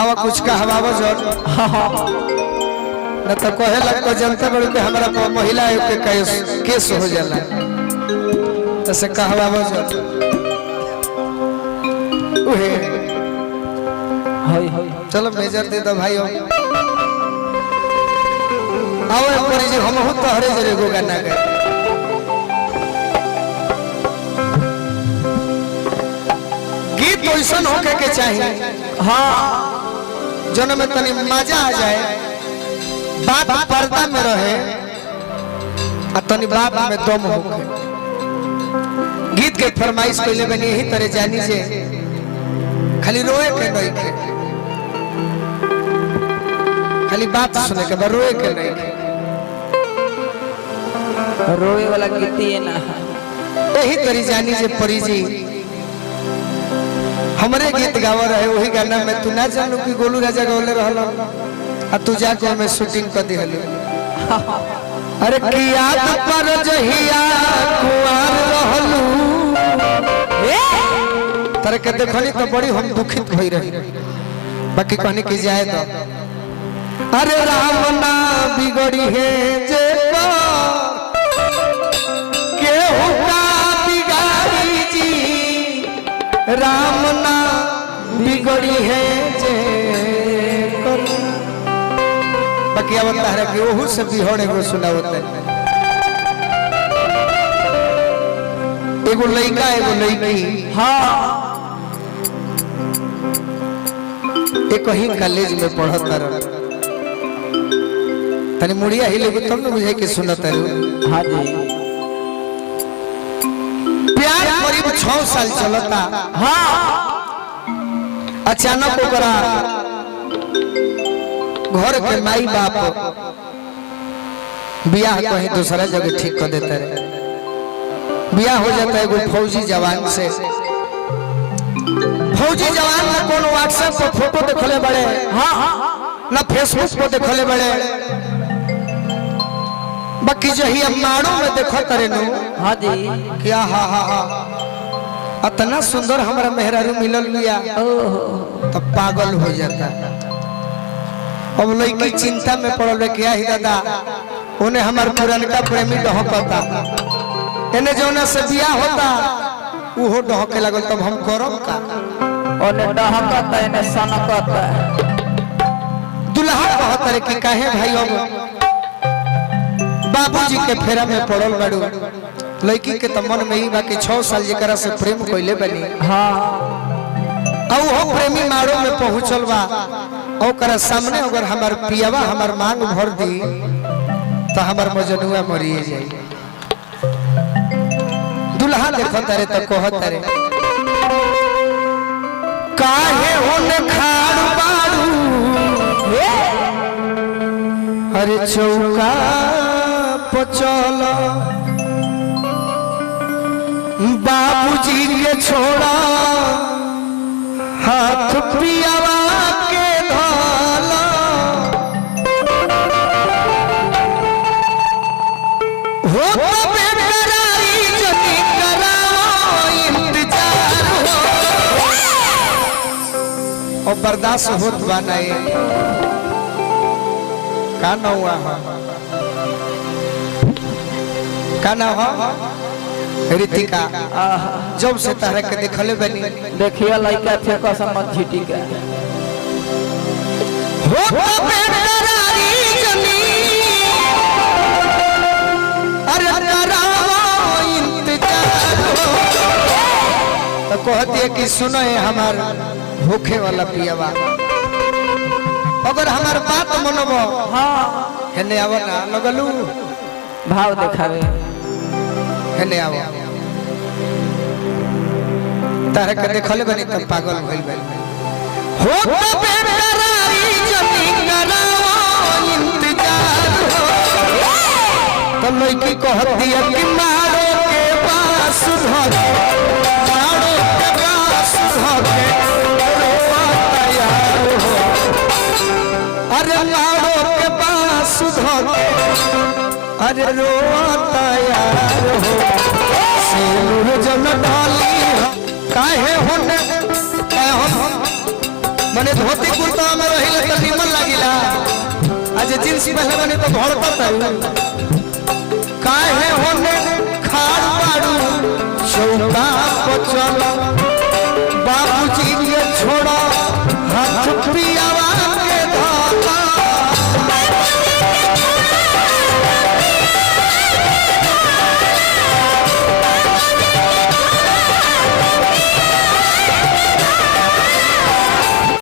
आवा कुछ का हवा जोर न तो कहे लगता जनता बड़ के हमारा महिला आयोग के केस हो जाला ऐसे कहवा जोर उहे चलो मेजर दे दो भाई आओ पर जी हम हो तो हरे जरे को गाना गा गीत ओइसन होके के चाहिए हां जन में तनी मजा आ जाए बात पर्दा में रहे आ तनी बात में दम होके गीत के फरमाइश कइले बनी यही तरह जानी से खाली रोए के नहीं के खाली बात सुने के रोए के नहीं के रोए वाला गीत ये ना यही तरह जानी से परी जी हमरे गीत गावा रहे वही गाना में तू ना जानू कि गोलू राजा गौले रहलो आ तू जाके में शूटिंग कर दिहलो अरे किया पर जहिया कुआर रहलू तारे के देखनी तो बड़ी हम दुखित होई रही बाकी कहनी की जाए तो अरे राम ना बिगड़ी है जे केहू का बिगाड़ी जी राम ना बिगड़ी है जे बाकी अब बता रहा कि ओहू से बिहोड़े को सुनावत है एगो लड़का एगो लड़की हां एक ही कॉलेज में पढ़त रह तनी मुड़िया हिले तब न बुझाई के सुनत रह हां जी प्यार करीब 6 साल चलता हां अचानक ओकरा घर के माई बाप बियाह कहीं दूसरा जगह ठीक कर देता है बियाह हो जाता है कोई फौजी जवान से फौजी जवान ना कोनो व्हाट्सएप पर फोटो देखले बड़े हां ना फेसबुक पर देखले बड़े बाकी जो ही मारो में देखो करे नु हां जी क्या हा हा हा इतना सुंदर हमारा मेहरारू मिलल लिया तब पागल हो जाता अब लड़की चिंता में पड़ल क्या ही दादा उन्हें हमार पुरनका प्रेमी डहकता एने जौना से बियाह होता उहो डहके लगल तब हम करब का ओने डहकता एने सनकता दुल्हा कहत रे कि काहे भाई अब बाबूजी के फेरा में पड़ल बाड़ू लड़की के त मन में ही बा कि 6 साल जेकरा से प्रेम कइले बनी हां औ हो प्रेमी मारो में पहुंचल बा ओकरा सामने अगर हमार पियावा हमार मांग भर दी तो हमार मजनुआ मरिए जाई दुल्हा देखत रे त कहत रे काहे होने खाड़ बाड़ू अरे चौका पचल बाबूजी के छोड़ा हाथ पियावा के धाला हो बेकरारी जनी कराओ इंतजार हो और बर्दाश्त होत बनाए का ना हुआ का ना हो रितिका जब से तारा के देखले बनी देखिए लड़का थे कसम मत झीटी के हो बेकरारी जनी अरे कराओ इंतजार तो कहती है कि सुनो है हमार भूखे वाला पियावा अगर हमार बात मनबो हां हेने आवो ना लगलू भाव दिखावे हेने आवो तारा के देखले बनी त पागल भइल बा हो बेकरारी जनी कराओ इंतजार तो लड़की कहती है कि मारो के पास धर मारो के पास धर रोआ तैयार हो अरे मारो के पास धर अरे रोआ तैयार हो सिंदूर जन डाली काहे होने मने धोती कुर्ता में रहिला त निमन लागिला आज जींस पहले बने तो भड़कत है काहे होने खाड़ बाड़ू चौका पर चल बाबूजी के छोड़ा हाथ पी